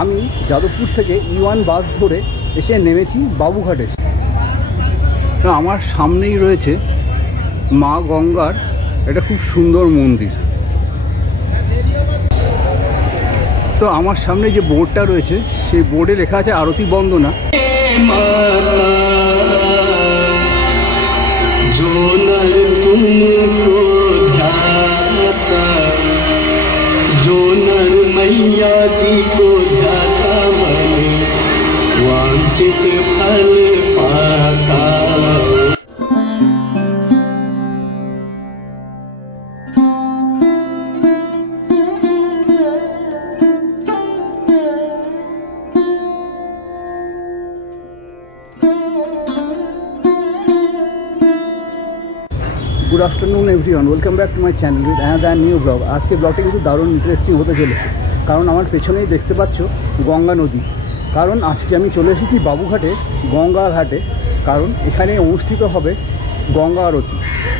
আমি যাদবপুর থেকে E1 বাস ধরে এসে নেমেছি বাবুঘাটে। তো আমার সামনেই রয়েছে মা গঙ্গার একটা খুব সুন্দর মন্দির। তো আমার সামনে যে বোর্ডটা রয়েছে সেই বোর্ডে লেখা আছে আরতি বন্দনা। मैया जी को ध्याता मन वांछित फल पाता। Good afternoon everyone, welcome back to my channel with another new vlog. আজকে ব্লগটা কিন্তু দারুণ ইন্টারেস্টিং হতে চলেছে, কারণ আমার পেছনেই দেখতে পাচ্ছ গঙ্গা নদী। কারণ আজকে আমি চলে এসেছি বাবুঘাটে, গঙ্গা ঘাটে, কারণ এখানে অনুষ্ঠিত হবে গঙ্গা আরতি।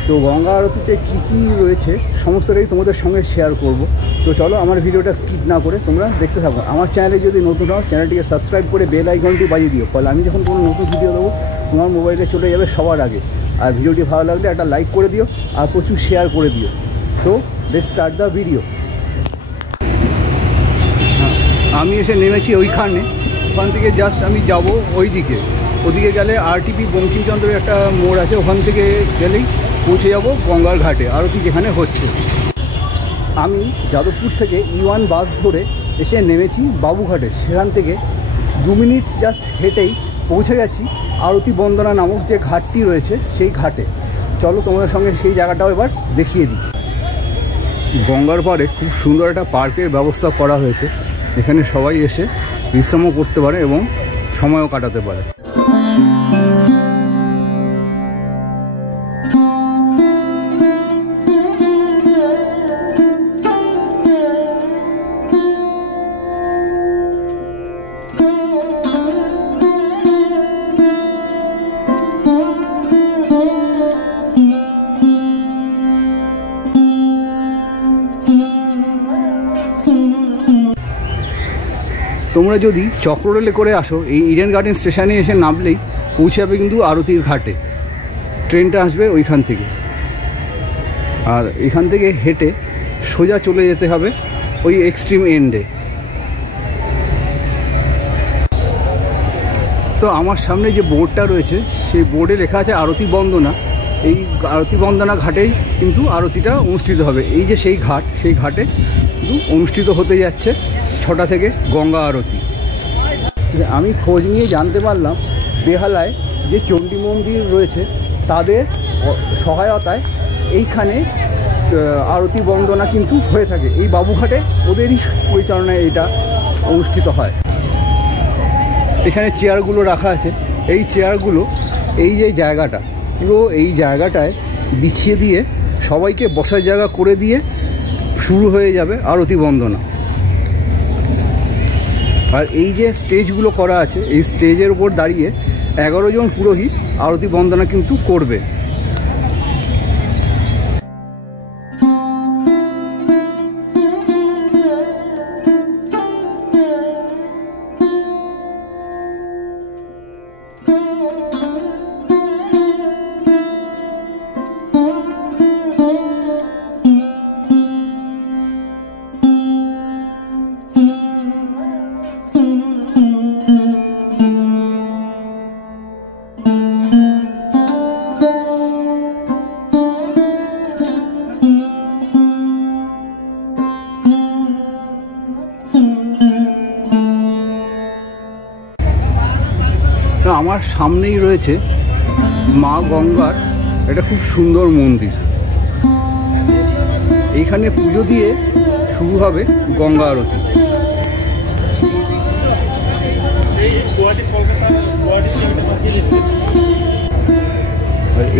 তো গঙ্গা আরতিতে কী কী রয়েছে সমস্তটাই তোমাদের সঙ্গে শেয়ার করব। তো চলো আমার ভিডিওটা স্কিপ না করে তোমরা দেখতে থাকো। আমার চ্যানেলে যদি নতুন হও চ্যানেলটিকে সাবস্ক্রাইব করে বেল আইকনটি বাজিয়ে দিও, ফলে আমি যখন কোনো নতুন ভিডিও দেবো তোমার মোবাইলে চলে যাবে সবার আগে। আর ভিডিওটি ভালো লাগলে একটা লাইক করে দিও আর প্রচুর শেয়ার করে দিও। So let's start the video. আমি এসে নেমেছি ওইখানে, ওখান থেকে জাস্ট আমি যাব ওদিকে গেলে আরটিপি বঙ্কিমচন্দ্রের একটা মোড় আছে, ওখান থেকে গেলেই পৌঁছে যাব গঙ্গার ঘাটে আরতি যেখানে হচ্ছে। আমি যাদবপুর থেকে E1 বাস ধরে এসে নেমেছি বাবুঘাটে। সেখান থেকে 2 মিনিট জাস্ট হেঁটেই পৌঁছে গেছি আরতি বন্দনা নামক যে ঘাটটি রয়েছে সেই ঘাটে। চলো তোমাদের সঙ্গে সেই জায়গাটাও এবার দেখিয়ে দিই। গঙ্গার পাড়ে খুব সুন্দর একটা পার্কের ব্যবস্থা করা হয়েছে, এখানে সবাই এসে বিশ্রামও করতে পারে এবং সময়ও কাটাতে পারে। তোমরা যদি চক্ররেলে করে আসো এই ইডেন গার্ডেন স্টেশনে এসে নামলেই পৌঁছে যাবে কিন্তু আরতির ঘাটে। ট্রেনটা আসবে ওইখান থেকে, আর এখান থেকে হেঁটে সোজা চলে যেতে হবে ওই এক্সট্রিম এন্ডে। তো আমার সামনে যে বোর্ডটা রয়েছে সেই বোর্ডে লেখা আছে আরতি বন্দনা। এই আরতি বন্দনা ঘাটেই কিন্তু আরতিটা অনুষ্ঠিত হবে। এই যে সেই ঘাট, সেই ঘাটে কিন্তু অনুষ্ঠিত হতে যাচ্ছে 6টা থেকে গঙ্গা আরতি। আমি খোঁজ নিয়ে জানতে পারলাম বেহালায় যে চণ্ডী মন্দির রয়েছে তাদের সহায়তায় এইখানে আরতি বন্দনা কিন্তু হয়ে থাকে। এই বাবুঘাটে ওদেরই পরিচালনায় এটা অনুষ্ঠিত হয়। এখানে চেয়ারগুলো রাখা আছে, এই চেয়ারগুলো এই যে জায়গাটা পুরো এই জায়গাটায় বিছিয়ে দিয়ে সবাইকে বসার জায়গা করে দিয়ে শুরু হয়ে যাবে আরতি বন্দনা। আর এই যে স্টেজগুলো করা আছে এই স্টেজের উপর দাঁড়িয়ে 11 জন পুরোহিত আরতি বন্দনা কিন্তু করবে। আমার সামনেই রয়েছে মা গঙ্গার একটা খুব সুন্দর মন্দির। এইখানে পুজো দিয়ে শুরু হবে গঙ্গা আরতি।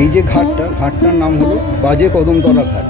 এই যে ঘাটটার নাম হলো বাজে কদমতলা ঘাট।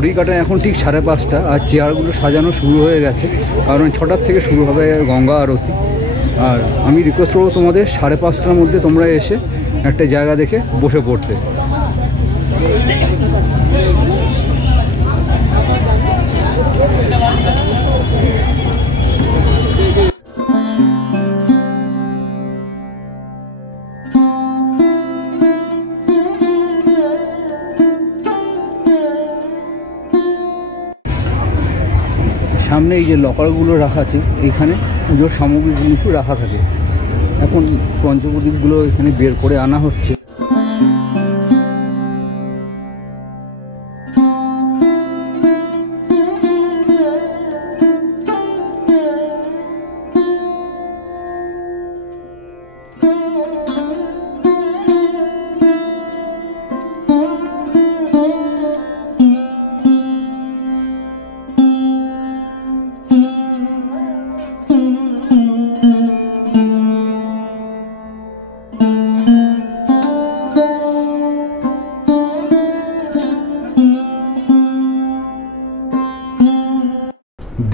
ঘড়ি কাটা এখন ঠিক 5:30, আর চেয়ারগুলো সাজানো শুরু হয়ে গেছে, কারণ 6টার থেকে শুরু হবে গঙ্গা আরতি। আর আমি রিকোয়েস্ট করবো তোমাদের 5:30টার মধ্যে তোমরা এসে একটা জায়গা দেখে বসে পড়তে। সামনে এই যে লকারগুলো রাখা আছে, এইখানে পুজোর সামগ্রীগুলো রাখা থাকে। এখন পঞ্চপ্রদীপগুলো এখানে বের করে আনা হচ্ছে।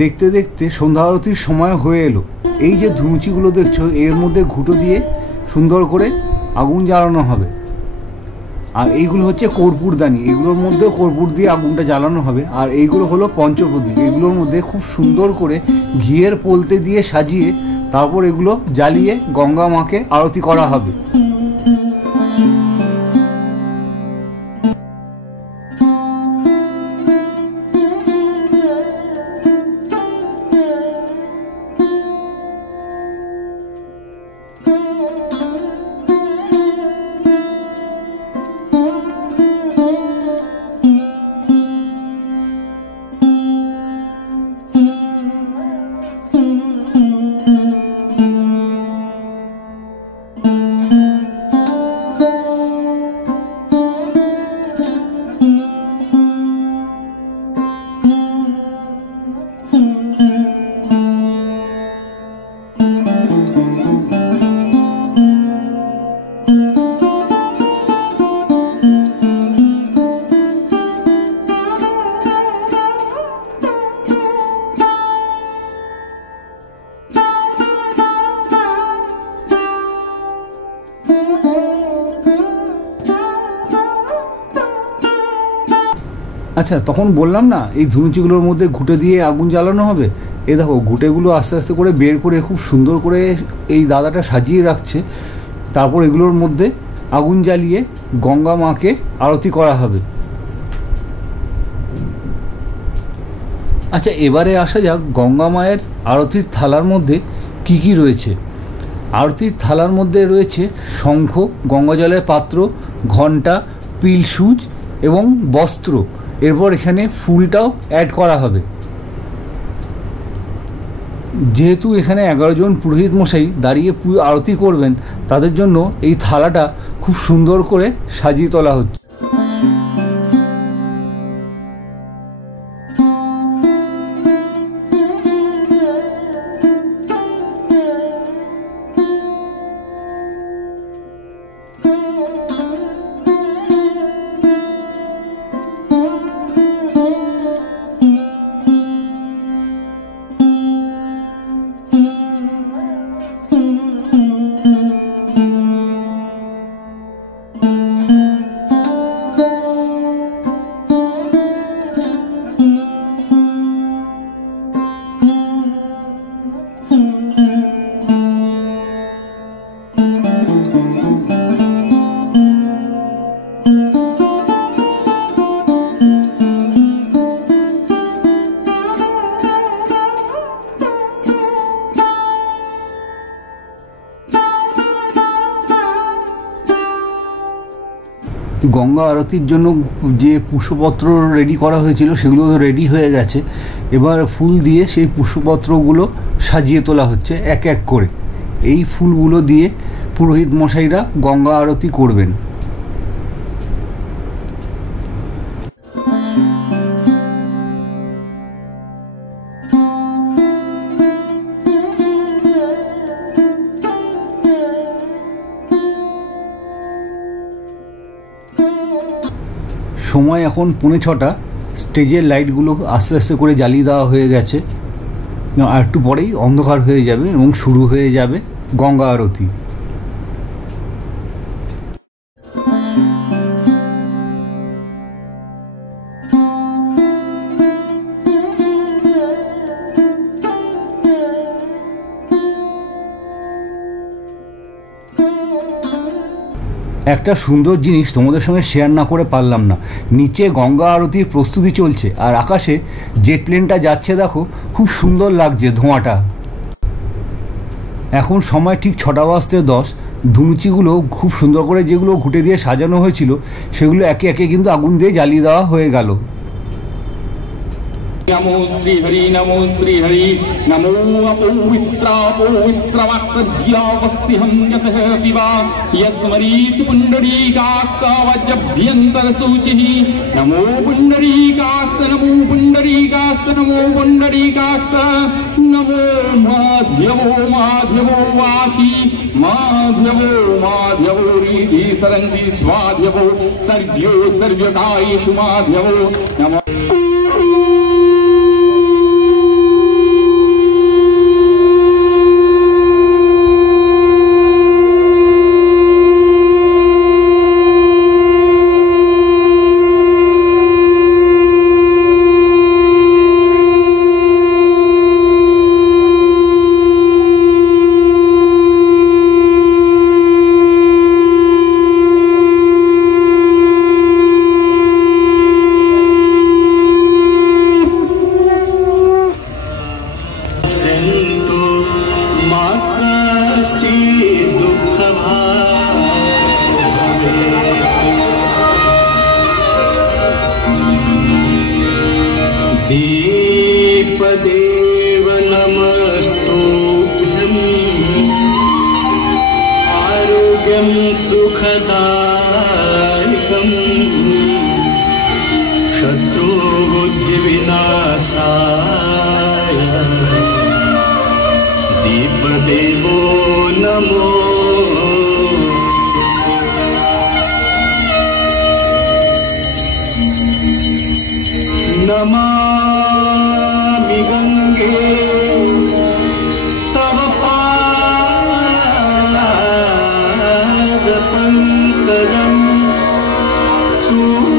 দেখতে দেখতে সন্ধ্যা আরতির সময় হয়ে এলো। এই যে ধুনুচিগুলো দেখছো, এর মধ্যে ঘুঁটো দিয়ে সুন্দর করে আগুন জ্বালানো হবে। আর এইগুলো হচ্ছে কর্পূরদানি, এগুলোর মধ্যে কর্পূর দিয়ে আগুনটা জ্বালানো হবে। আর এইগুলো হলো পঞ্চপ্রদীপ, এগুলোর মধ্যে খুব সুন্দর করে ঘিয়ের পোলতে দিয়ে সাজিয়ে তারপর এগুলো জ্বালিয়ে গঙ্গা মাকে আরতি করা হবে। আচ্ছা, তখন বললাম না এই ধুনুচিগুলোর মধ্যে ঘুঁটে দিয়ে আগুন জ্বালানো হবে। এই দেখো ঘুঁটেগুলো আস্তে আস্তে করে বের করে খুব সুন্দর করে এই দাদাটা সাজিয়ে রাখছে। তারপর এগুলোর মধ্যে আগুন জ্বালিয়ে গঙ্গা মাকে আরতি করা হবে। আচ্ছা, এবারে আসা যাক গঙ্গা মায়ের আরতির থালার মধ্যে কি কি রয়েছে। আরতির থালার মধ্যে রয়েছে শঙ্খ, গঙ্গা জলের পাত্র, ঘণ্টা, পিল সুচ এবং বস্ত্র। এরপর এখানে ফুলটাও অ্যাড করা হবে। যেহেতু এখানে 11 জন পুরোহিত মশাই দাঁড়িয়ে আরতি করবেন, তাদের জন্য এই থালাটা খুব সুন্দর করে সাজিয়ে তোলা হচ্ছে। গঙ্গা আরতির জন্য যে পুষ্পপত্র রেডি করা হয়েছিল সেগুলো তো রেডি হয়ে গেছে। এবার ফুল দিয়ে সেই পুষ্পপত্রগুলো সাজিয়ে তোলা হচ্ছে এক এক করে। এই ফুলগুলো দিয়ে পুরোহিত মশাইরা গঙ্গা আরতি করবেন। সময় এখন 5:45। স্টেজের লাইটগুলো আস্তে আস্তে করে জ্বালিয়ে দেওয়া হয়ে গেছে, আর একটু পরেই অন্ধকার হয়ে যাবে এবং শুরু হয়ে যাবে গঙ্গা আরতি। একটা সুন্দর জিনিস তোমাদের সঙ্গে শেয়ার না করে পারলাম না, নিচে গঙ্গা আরতির প্রস্তুতি চলছে আর আকাশে জেট প্লেনটা যাচ্ছে, দেখো খুব সুন্দর লাগছে ধোঁয়াটা। এখন সময় ঠিক 6:10। ধুনুচিগুলো খুব সুন্দর করে যেগুলো ঘুঁটে দিয়ে সাজানো হয়েছিল সেগুলো একে একে কিন্তু আগুন দিয়ে জ্বালিয়ে দেওয়া হয়ে গেল। नमो श्रीहरि नमो श्रीहरि नमो अपवित्रापोवित्रवात्सद्यावस्तिहं यतः शिवा यस्मरीत पुण्डरीकाक्षावज्रभ्यन्तरसूचिः नमो पुण्डरीकाक्ष नमो पुण्डरीकाक्ष नमो पुण्डरीकाक्ष नमो माध्यवो माध्यवो वाची माध्यवो माध्यवो रीति सरन्ति स्वाध्यवो सर्ग्यो सर्व्यकायेषु माध्यवो नमो दीपदेव नमस्तुभ्यं आरोग्यं सुखदायकं शत्रुबुद्धिविनाशाय दीपदेवो नमो नमामि गंगे तव पादपङ्कजं सुरासुरैर्वैः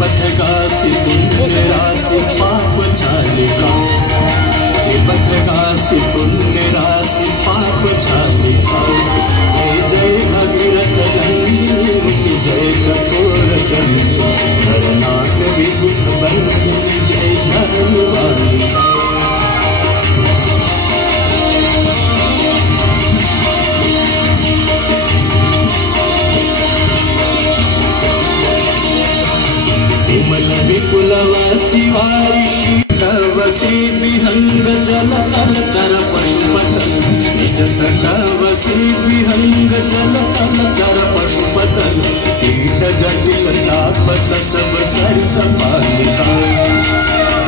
पथगासि पुण्यराशि पापचालिका पथगासि पुण्यराशि पापचालिका जय जय भगीरथ नंदिनी जय चकोर चंद्र हरनाथ विभुत बंदिनी जय धर्मवाणी विमल विपुलवासी वारिषि तवसी विहंग जल चर पशुपतन निज तटवसी विहंग जल चर पशुपतन कीट जटिल तापस सब सरिस पालिका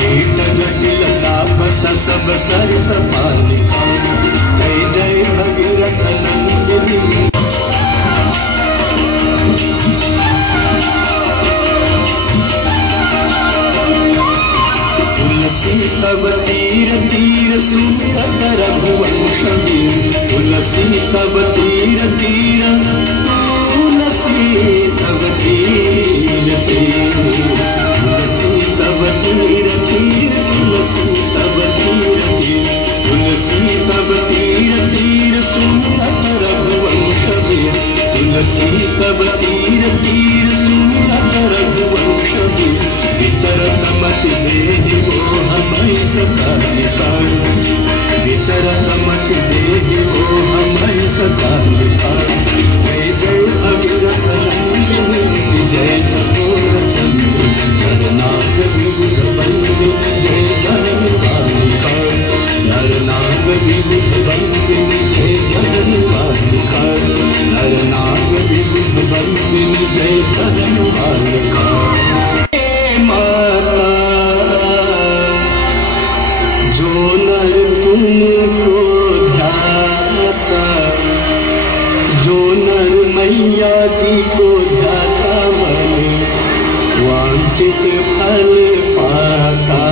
कीट जटिल तापस सब सरिस पालिका जय जय भगीरथ नंदिनी तुलसी तब तीर तीर सुमिरत रघुवंश तुलसी तब तीर तीर तुलसी तब तीर तीर तुलसी तब तीर तीर तुलसी तब तीर तीर तुलसी तब तीर तीर सुमिरत रघुवंश तुलसी तब तीर तीर सुमिरत रघुवंश विचरत मति देहि मोह मय सकालिका विचरत मति देहि मोह मय सकालिका जय जय भगीरथ नंदिनी जय चकोर चंद्र नरनाथ विबुध बंदिनी जय धर्मवालिका नरनाथ विबुध बंदिनी जय धर्मवालिका नरनाथ विबुध बंदिनी जय धर्मवालिका माता जो नर तुमको मैया जी को ध्याता मन वांछित फल पाता।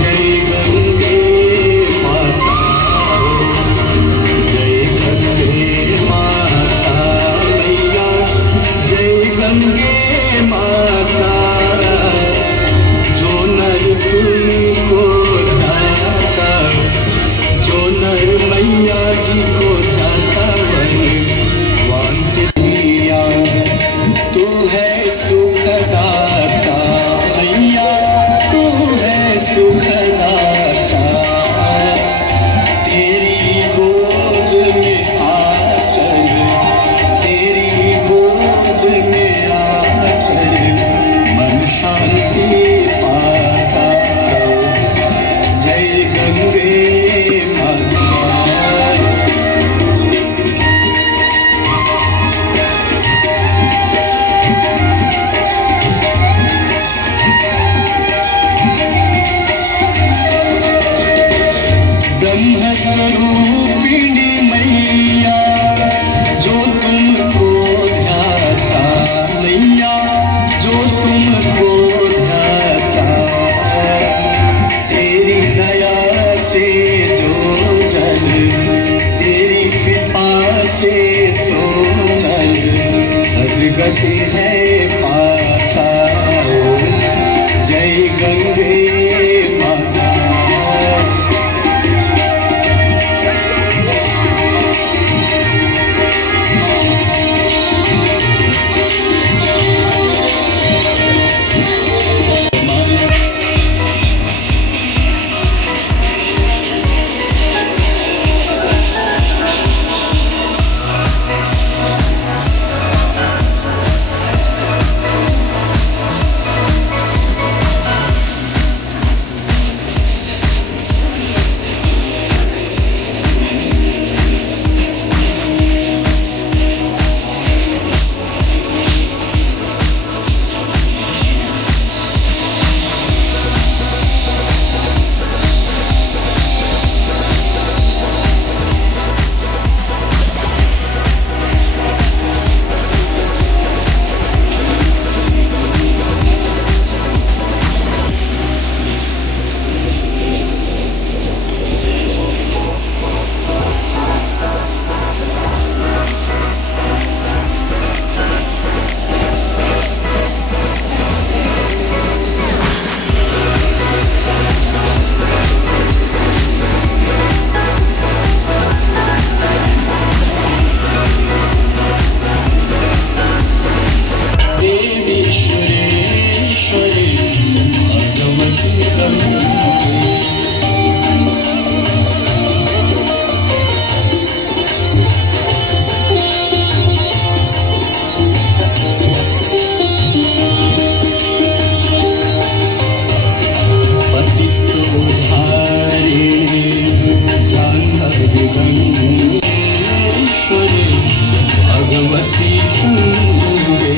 जय गंगे माता, जय गंगे माता मैया, जय गंगे माता। जो नर तुमको ध्याता, जो नर मैया जी को ध्याता मन वांछित मैया, तू है सुखदाता मैया, तू है सुखदाता। तेरी गोद में आकर, तेरी गोद में आकर मन शांति पाता। जय गंगे माता। ब्रह्म स्वरूपिणी मैया, जो तुमको ध्याता मैया, जो तुमको ध्याता। तेरी दया से जो जल, तेरी कृपा से सो नर सदगति है पाता। जय गंगे माता। भगवती पूरे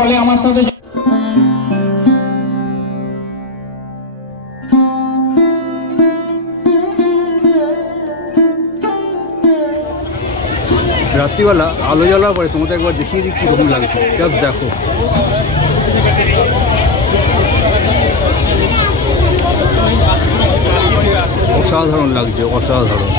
সকলে আমার সাথে রাত্রিবেলা আলো জ্বালার পরে তোমাদের একবার দেখিয়ে দিই কীরকম লাগছে, জাস্ট দেখো। অসাধারণ লাগছে, অসাধারণ।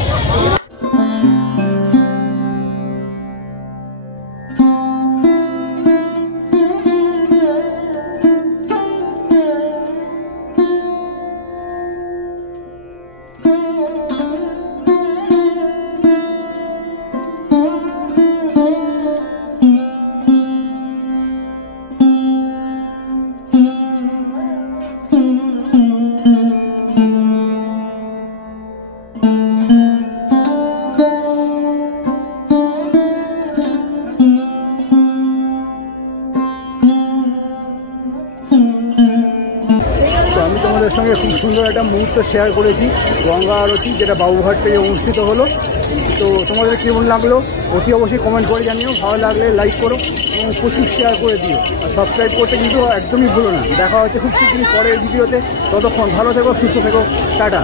আমি তোমাদের সঙ্গে খুব সুন্দর একটা মুহূর্ত শেয়ার করেছি, গঙ্গা আরতি, যেটা বাবুঘাট থেকে অনুষ্ঠিত হলো। তো তোমাদের কেমন লাগলো অতি অবশ্যই কমেন্ট করে জানিও। ভালো লাগলে লাইক করো এবং প্রচুর শেয়ার করে দিও, আর সাবস্ক্রাইব করতে কিন্তু একদমই ভুলো না। দেখা হচ্ছে খুব শীঘ্রই পরের ভিডিওতে। ততক্ষণ ভালো থেকো, সুস্থ থেকো, টাটা।